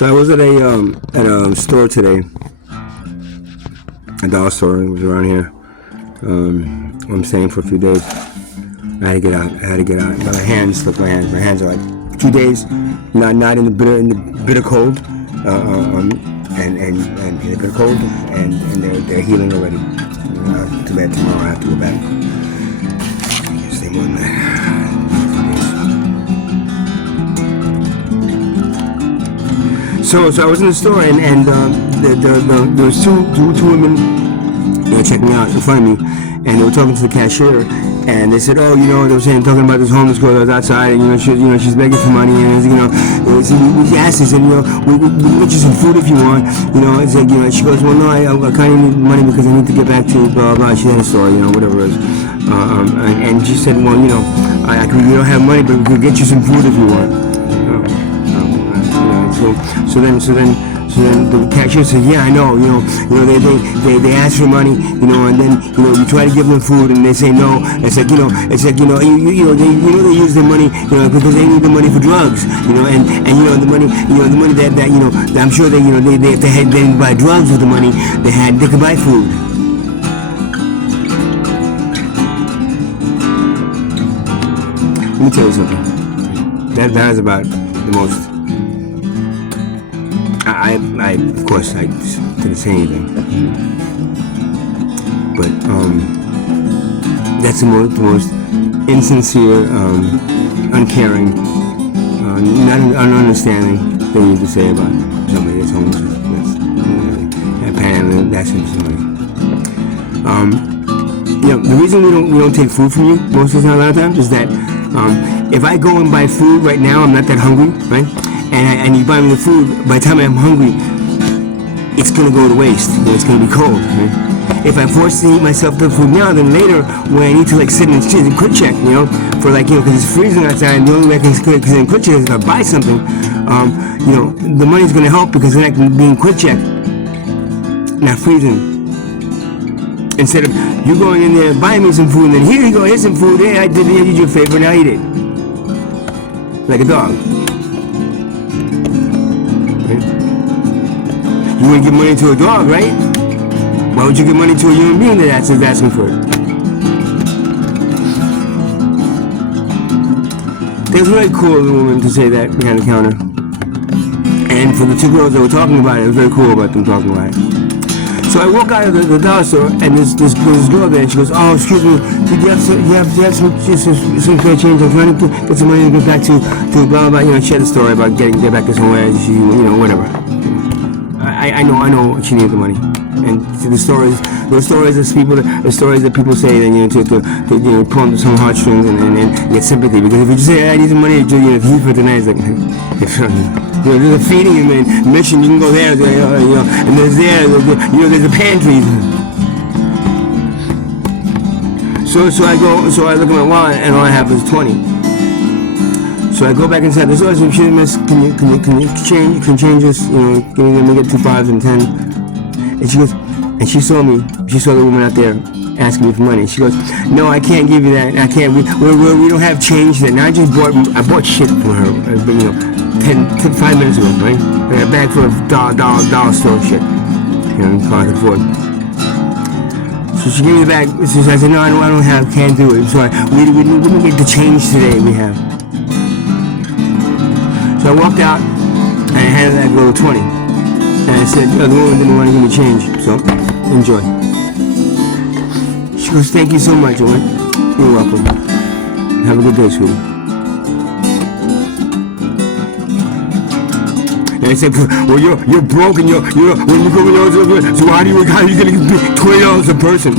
So I was at a store today, a dollar store. It was around here. I'm staying for a few days. I had to get out. My hands slipped. My hands are like 2 days, not in the bitter cold, and in the bitter cold, and they're healing already. Too bad tomorrow I have to go back. Stay more than that. So I was in the store and there was two women checking me out in front of me, and they were talking to the cashier, and they said, oh, they were talking about this homeless girl that was outside, and she's begging for money, and we asked her, said, we get you some food if you want, it's like, she goes, well, no, I kind of need money because I need to get back to blah blah. She had a story, whatever it is, and she said, well, we don't have money, but we could get you some food if you want. So then the cashier said, yeah, I know, they ask for money, and then, you try to give them food and they say no. It's like, they use their money, because they need the money for drugs, and the money that I'm sure they didn't buy drugs with the money, they could buy food. Let me tell you something. That is about the most. Of course, I didn't say anything, but that's the most insincere, uncaring, not ununderstanding thing you can say about somebody that's homeless. That's somebody. The reason we don't take food from you most of the time, a lot of times, is that if I go and buy food right now, I'm not that hungry, right? And you buy me the food, by the time I'm hungry, it's going to go to waste. It's going to be cold. Right? If I'm forced to eat myself the food now, then later, when I need to sit in the quick check, for because it's freezing outside, and the only way I can sit in quick check is if I buy something, the money's going to help because then I can be in quick check, not freezing. Instead of you going in there and buying me some food, and then here you go, here's some food, hey, I did you a favor, now eat it. Like a dog. You wouldn't give money to a dog, right? Why would you give money to a human being that's asking for it? It was really cool of the woman to say that behind the counter. And for the two girls that were talking about it was very cool about them talking about it. So I walk out of the dollar store, and there's this girl there, and she goes, oh, excuse me, do you have some spare change? I'm trying to get some money to get back to blah, blah, blah. She had a story about get back to somewhere, whatever. I know she needed the money, and those stories that people say, then to pull on some heartstrings and get sympathy. Because if you just say I need some money to eat for tonight, it's like there's a feeding mission. You can go there, and there's a pantry. So I look at my wallet, and all I have is 20. So I go back inside the store. So she miss, can you change this? Let me get 2 5s and 10. And she goes, and she saw the woman out there asking me for money. She goes, no, I can't give you that. I can't. We don't have change there. Now I bought shit from her. 5 minutes ago, right? A bag full of dollar store shit. So I could afford. So she gave me the bag. So I said, no, can't do it. So we didn't get the change today. We have. So I walked out and I handed that girl 20. And I said, the woman didn't want to give me change, so enjoy. She goes, thank you so much. I went, you're welcome. Have a good day, sweetie. And I said, well, you're broke and you're when you go so how are you gonna give me $20 a person?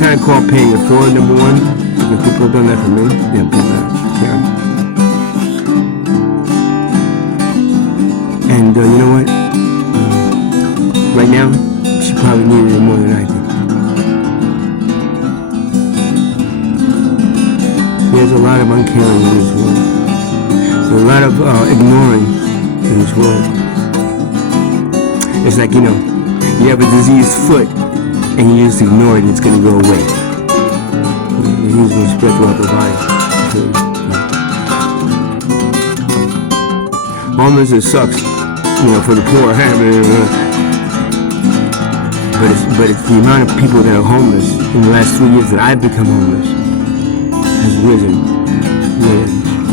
Kind of call paying it forward, number one. Because people have done that for me. Yeah, people care. And you know what? Right now, she probably needed it more than I did. There's a lot of uncaring in this world. There's a lot of ignoring in this world. It's like, you have a diseased foot and you just ignore it and it's going to go away. You're usually spread throughout the body. Homelessness sucks, for the poor. But it's the amount of people that are homeless in the last 3 years that I've become homeless has risen.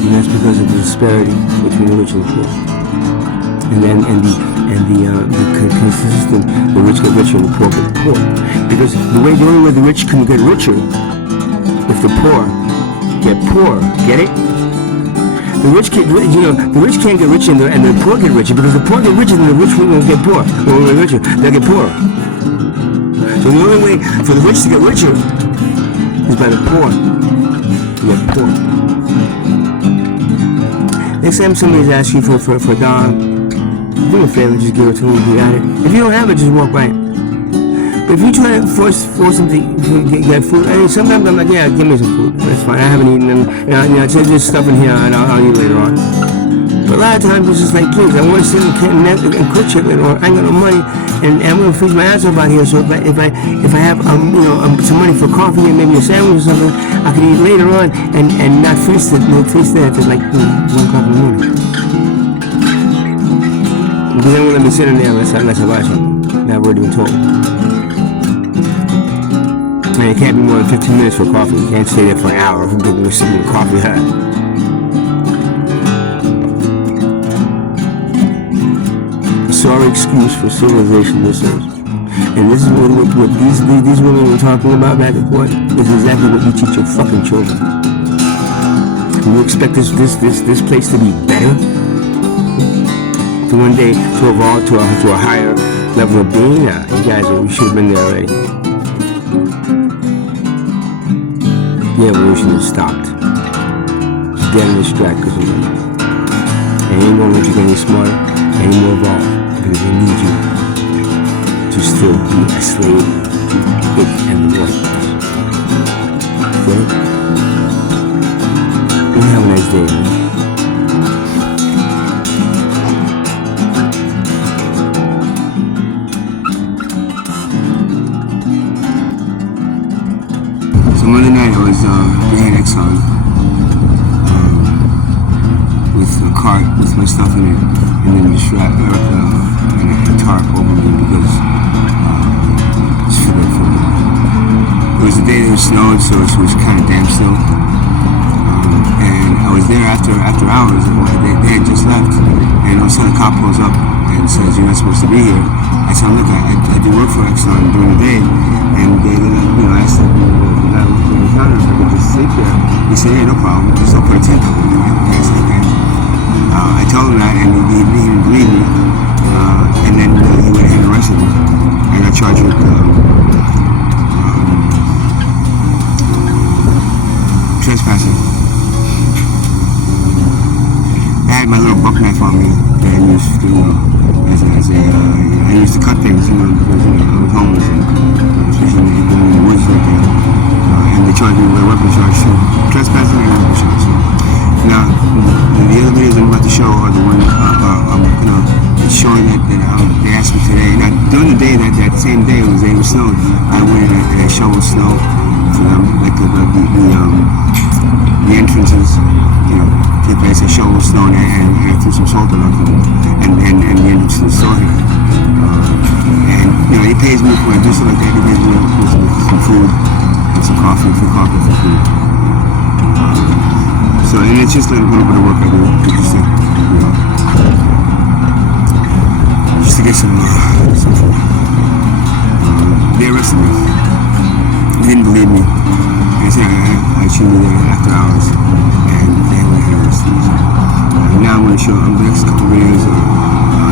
And that's because of the disparity between the rich and the poor. And the consistent, the rich get richer and the poor get poor. Because the only way the rich can get richer, if the poor get poor. Get it? The rich can't get richer and the poor get richer, because the poor get richer and the rich will get poor. They'll get richer, they'll get poorer. So the only way for the rich to get richer is by the poor to get poor. Next time somebody's asking you for a dollar, do a favor, just give it to them if you got it. If you don't have it, just walk by it. But if you try to force them to get food, sometimes I'm like, yeah, give me some food. That's fine. I haven't eaten, and I take this stuff in here, and I'll eat later on. But a lot of times it's just like, please, I want to sit and cook chicken, or I ain't got no money, and I'm gonna feed my ass off out here. So if I have some money for coffee and maybe a sandwich or something, I can eat later on and not feast it until like 1 o'clock in the morning. Because they won't let me sit in there unless I buy something that I've already been told. Man, it can't be more than 15 minutes for coffee. You can't stay there for an hour if we're sitting in coffee hut. Sorry excuse for civilization this is. And this is what these women were talking about back and forth. This is exactly what you teach your fucking children. You expect this place to be better? To one day to evolve to a higher level of being? Nah, you guys, we should have been there already. The evolution has stopped. Dead in this track because of them. They ain't gonna let you get any smarter, any more evolved, because they need you to still be a slave to it and the white class. Get it? You have a nice day, man. So Monday night I was behind Exxon with a cart with my stuff in it, and then just wrapped Erica and a tarp over me because it's for the it was the day that it snowed, so it was kind of damp still. And I was there after hours. They had just left, and all of a sudden a cop pulls up and says, "You're not supposed to be here." I said, "Look, I do work for Exxon during the day," and they asked them, "I could just sleep there." He said, "Yeah, no problem. Just don't put a tent up." I said, "Okay." I told him that, and he didn't believe me. And then he went ahead and arrested me. I got charged with trespassing. I had my little buck knife on me that I used to, I used to cut things, because I was homeless, and especially in the woods like that. And they charged me with a weapon charge too. Trespassing and weapon charge too. Now, the other videos I'm about to show are the one it's showing that they asked me today. Now, during the day, that same day, it was snowed. I went and I shoveled snow for them, like the entrances, to the place. I shoveled snow and I threw some salt on them, and the entrance to the store here. And he pays me for it, just like that. He pays me some food and some coffee, for food. So, and it's just a little bit of work I do, just to get some food. They arrested me. They didn't believe me. I said I should be there after hours, and they went ahead and arrested me. Now I'm going to show them the next couple videos.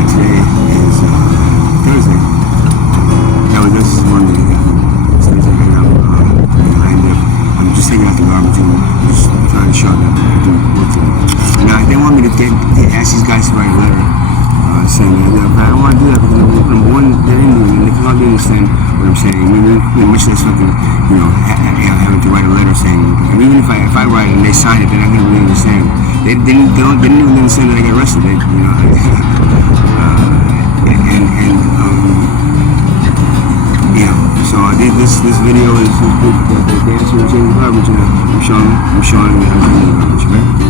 Today is Thursday. This is Monday. Thursday, and I'm just taking out the garbage and just trying to show them I do work for them. Now, they want me to ask these guys to write a letter saying that, but I don't want to do that because number one, they're Indian and they can hardly understand what I'm saying. Much less fucking, having to write a letter saying, even if I write it and they sign it, they're not going to really understand. They didn't even understand that I got arrested. So this video is the answer to the garbage, and I'm showing them how to change the garbage, right?